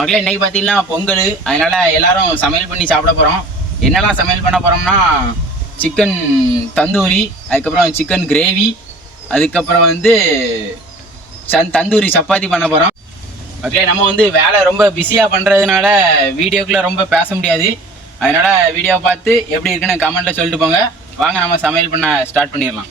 மக்களே இன்னைக்கு பார்த்தீங்கன்னா பொங்கல். அதனால எல்லாரும் சமையல் பண்ணி சாப்பிட போகிறோம் என்னெல்லாம் சமையல் பண்ண போகிறோம்னா சிக்கன் தந்தூரி அதுக்கப்புறம் சிக்கன் கிரேவி அதுக்கப்புறம் வந்து சந் தந்தூரி சப்பாத்தி பண்ண போகிறோம் மக்களே நம்ம வந்து வேலை ரொம்ப பிஸியாக பண்ணுறதுனால வீடியோக்குள்ளே ரொம்ப பேச முடியாது. அதனால் வீடியோவை பார்த்து எப்படி இருக்குன்னு கமெண்ட்டில் சொல்லிட்டு போங்க. வாங்க நம்ம சமையல் பண்ண ஸ்டார்ட் பண்ணிடலாம்.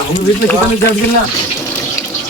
அவங்க வீட்டுல சிக்கன் சாப்பிட்டீங்களா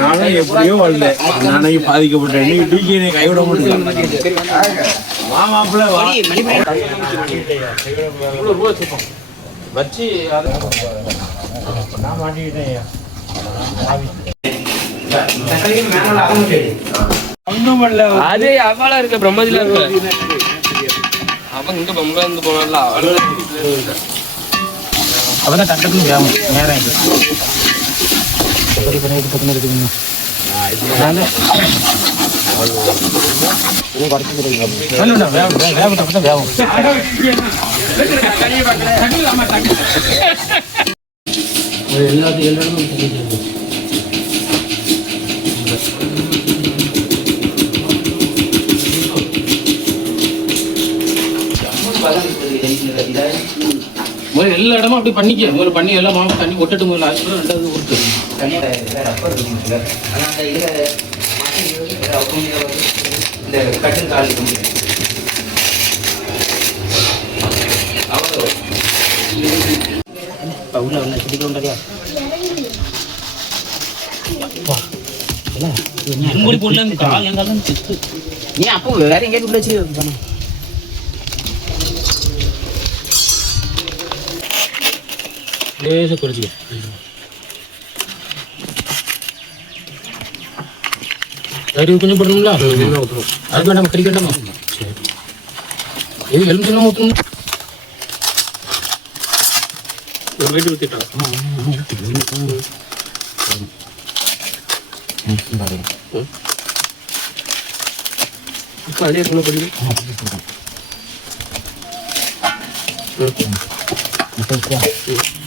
நானும் எப்படியோ வரல. நானே பாதிக்கப்பட்டேன். நீ டிஜினை கைவிட முடியும் மாமாப்பிள்ள வச்சு நான் மாட்டிக்கிட்டேன் அது அவ்வாளா இருக்க பிரம்மதில இருக்க. அவன் இங்க பொம்பளை இருந்து போனால அவதான் கட்டத்துக்கு வேணும் நேரம் இது முதல்ல எல்லா இடமும் அப்படி பண்ணிக்க. முதல்ல பண்ணி எல்லாம் மாவு தண்ணி ஒட்டுட்டு முதல்ல. அதுக்கப்புறம் ரெண்டாவது ஊருக்கு. இந்த கால் எங்காலும் செத்து. ஏன் அப்போ வேற எங்கேயாவது உள்ள வச்சு லேசா குறைச்சிக்க கறி கொஞ்சம் போடணும்ல அது வேண்டாம் கறி வேண்டாமா சரி இது எலும்பு ஊற்றணும் ஒரு வெடி ஊற்றிட்டான் இப்போ அதே இருக்கணும் படிக்க ஆமா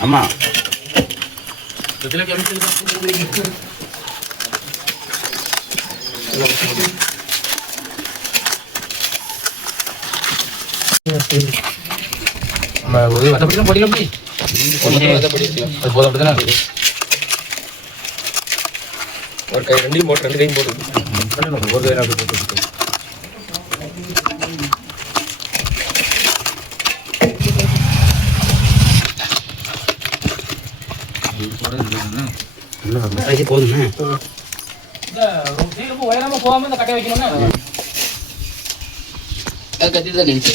ஆமாம் வட்டப்படிலாம் படிக்கலாம் போய் அது போதும் அப்படிதான்? ஒரு கை ரெண்டையும் போட்டு ரெண்டு கையும் போட்டு. ஒரு கையில் அப்படி போட்டு. போதுமே. உயரமா போகாம இந்த கட்டை வைக்கணும்னா? கத்தி தான் நினைச்சு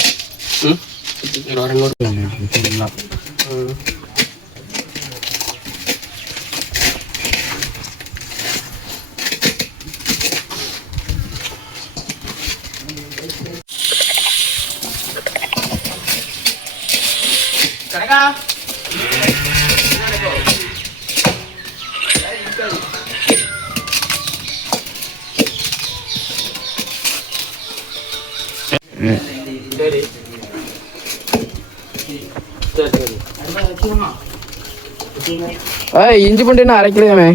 ம். சரி இஞ்சி பூண்டு என்ன அரைக்கலையாமே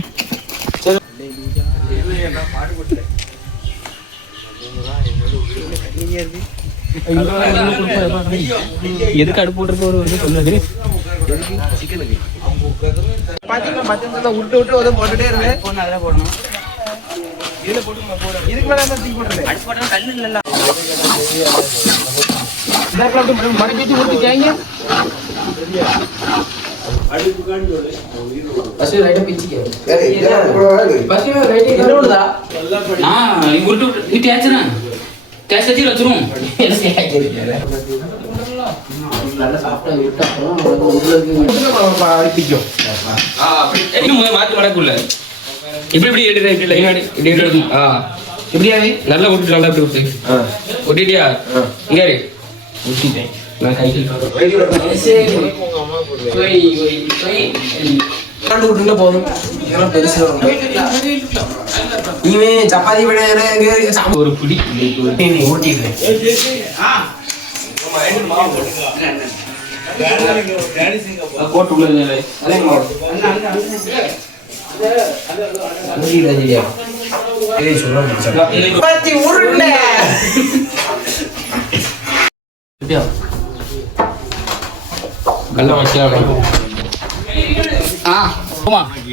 எதுக்கு அடுப்பு போட்டுருக்க ஒரு வந்து சொன்னது? விட்டு விட்டு உதவி போட்டுட்டே இருந்தேன். ஒன்று அதில் போடணும். இதுக்கு மேல தூக்கி போட்டுருந்தேன் அடிச்சு போட்டா கல் இல்லைல்ல. மடக்கி வச்சு இப்படி இப்படி இப்படி இப்படி இப்படி நீ? நல்லா விட்டு நல்லா இப்படி விட்டு விட்டுட்டியா இங்க விட்டுட்டேன் நான் கை கண்டு விட்டுருந்தா போதும். பெருசு இவன் சப்பாத்தி விட ஒரு பிடி. ஓட்டிடுறேன். போட்டு உள்ள சப்பாத்தி உருண்டை கல்ல வைக்கலாம் ஆ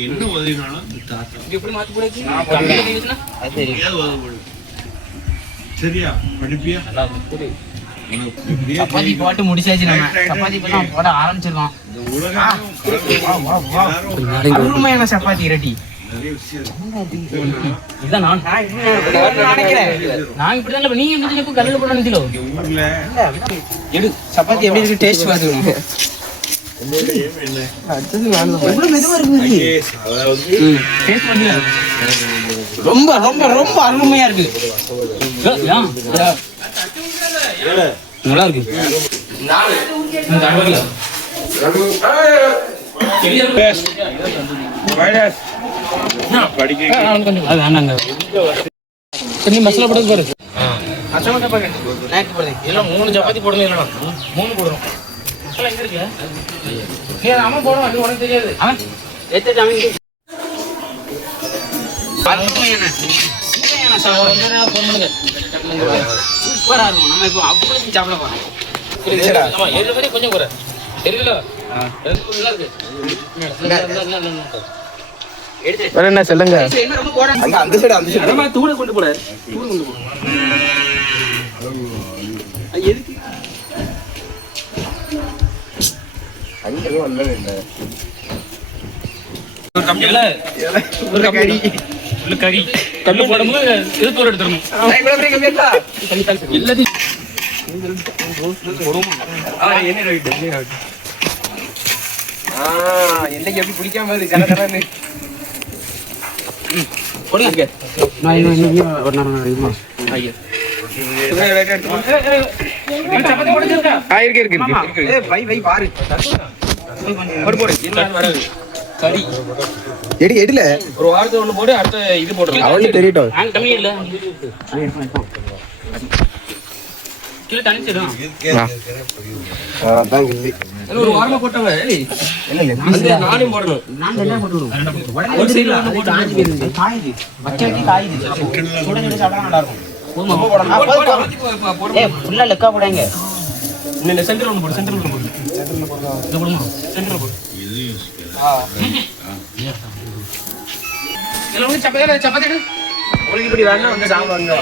என்ன உதவினாலும் எப்படி மாத்தி சரியா படிப்பியா சப்பாத்தி போட்டு முடிச்சாச்சு நம்ம. சப்பாத்தி போட ஆரம்பிச்சிருக்கோம். அருமையான சப்பாத்தி ரெட்டி இதான் நான். நினைக்கிறேன். நான் இப்படி தான் நீங்க எப்படி எப்போ கல்லில் போட நினைச்சோ எடு சப்பாத்தி எப்படி இருக்கு டேஸ்ட் பார்த்துக்கணும் எவ்வளவு மெதுவா இருக்கு டேஸ்ட் பண்ணி ரொம்ப ரொம்ப ரொம்ப அருமையா இருக்கு. நல்லா இருக்கு. மசாலா போட்டு பாரு எல்லாம் மூணு சப்பாத்தி போடணும் மூணு போடுறோம் எங்க இருக்கு நீ அவன் அது உனக்கு தெரியாது அவன் எடுத்துட்டு அவன் சூப்பரா இருக்கும் நம்ம இப்போ அவ்வளவு சாப்பிட போறோம் கொஞ்சம் குறை என்ன சொல்லுங்க? அந்த சைடு அந்த சைடு தூளை கொண்டு போட. தூளை கொண்டு போட. எதுக்கு? அங்க வந்தது இல்லை இல்ல ஒரு கறி. கல்லு போடும்போது தூரம் எடுத்துடணும்? எல்லாத்தையும். என்னைக்கு எப்படி பிடிக்காம இருக்கு கர கரன்னு கொடுங்க நான் இன்னும் ஒரு நேரம் போடுச்சிருக்கா ஆ இருக்கு இருக்கு இருக்கு வை வை பாரு வராது கறி எடி எடில? ஒரு வாரத்துக்கு ஒண்ணு போடு அடுத்த இது போடுறோம் அவனுக்கு தெரியட்டும். இல்ல. கீழே தனிச்சிடும் அதான் கிள்ளி ஒரு வாரமா போட்டவங்க ஏய், அந்த நானும் போடணும். நான் என்ன போட்டுருவோம் உடனே ஒரு சைடுல வந்து காஞ்சி போயிருது காயுது வச்ச வச்சு காயுது சுட சுட சாப்பிட்டா நல்லா இருக்கும். ஃபுல்லா லெக்கா போடாங்க. இந்த சென்டர் ஒன்று போடு சென்டர் ஒன்று போடு. இந்த போடுமா? சென்டர் போடு. இதுல வந்து சப்பாத்தி சப்பாத்தி. உங்களுக்கு இப்படி வேணா வந்து சாப்பிடுங்க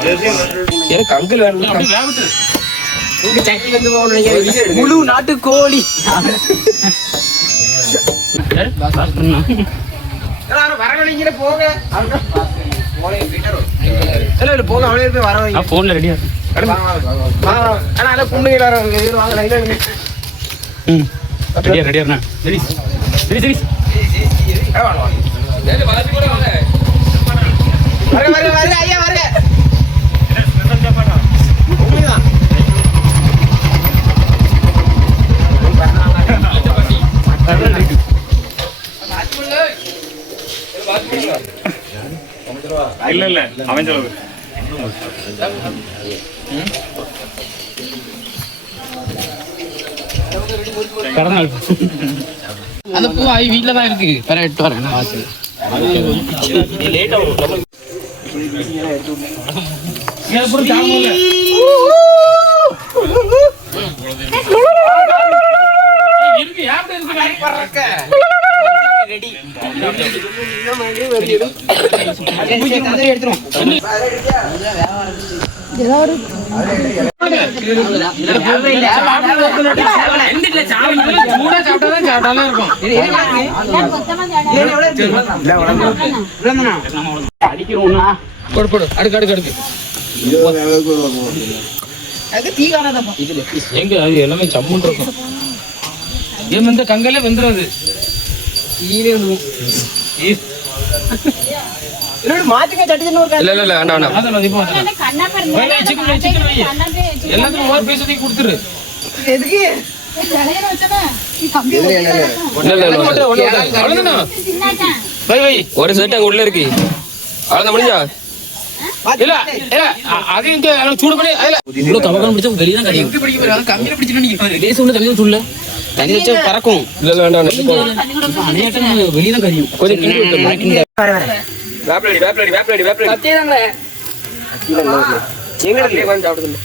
எனக்கு அங்கிள் வேணும் இங்க சட்டி வந்து போகணும் முழு நாட்டு கோழி. வர வழிங்கிற போக இல்ல இல்ல போக அவளே போய் வர வைங்க போன்ல ரெடியா ஆனா குண்டுங்களா லைனா ரெடியா ரெடியா சரி. சரி சரி. வர வர வர ஐயா வர இல்ல இல்ல அவன் சொல்லுது அந்த பூ ஆகி வீட்டில் தான் இருக்கு வேற எட்டு வரேன் நான் வாசல் சூடா சாப்பிட்டாதான் சாப்பிட்டாலும் இருக்கும் அடுக்கு அடுக்கு அடுக்கு எங்க அது எல்லாமே சம்முன் இருக்கும். ஏன் வந்து கங்கலே வந்துடாது சட்டி ஒரு இல்ல இல்ல இல்ல வேண்டாம் எல்லாத்துக்கும் கொடுத்துரு. எதுக்கு? இல்ல இல்ல இல்ல செட் அங்க உள்ள இருக்கு. அவ்வளவுதான் முடிஞ்சா? இல்ல இல்ல அது இங்க சூடு பண்ணி அதுல இவ்வளவு கவகம் பிடிச்சா வெளிய தான் கடிக்கும் கம்மியில பிடிச்சிட்டு நீங்க உள்ள சுள்ள தண்ணி வச்சா பறக்கும் இல்ல இல்ல வேண்டாம் அணையாட்டம் வெளிய தான் கடிக்கும் கொஞ்சம் கிண்டி விட்டு வேப்லடி வேப்லடி வேப்லடி வேப்லடி சத்தியதாங்க எங்க இருக்கு? வந்து சாப்பிடுது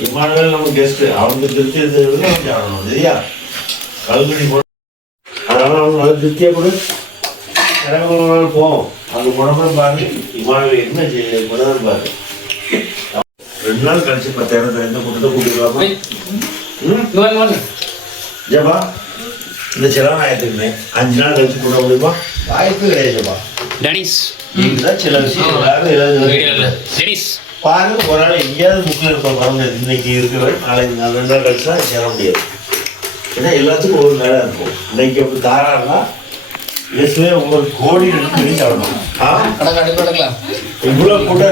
இம்மானுவேல் நம்ம கெஸ்ட் அவங்க திருப்தி சரியா? கல்குடி போ அதனால அவங்க நல்ல திருப்தியாக கொடு. எனக்கு நாள் போவோம் அங்கே போனப்பறம் பாரு இம்மானுவேல் என்ன போனதான் பாரு. ரெண்டு நாள் கழிச்சு பத்தாயிரம் எந்த கூட்டத்தை ம்? ஜபா இந்த செலவு ஆயிரத்துக்குமே அஞ்சு நாள் கழிச்சு கூட்ட முடியுமா? வாய்ப்பு கிடையாதுப்பா டனிஸ். இதுதான் சில விஷயம் எல்லாரும் எழுதுறது பாருங்க ஒரு நாள் எங்கேயாவது புக்கில் இருப்ப பாருங்க. இன்னைக்கு இருக்கிற நாளைக்கு நாலு ரெண்டு நாள் கழிச்சு தான் சேர முடியாது. ஏன்னா எல்லாத்துக்கும் ஒரு வேலை இருக்கும். இன்னைக்கு அப்படி தாராளா இயேசுவே உங்களுக்கு கோடி ரெண்டு பண்ணி தரணும் ஆ கடக்க அடுக்க கடக்கலாம் இவ்வளோ கூட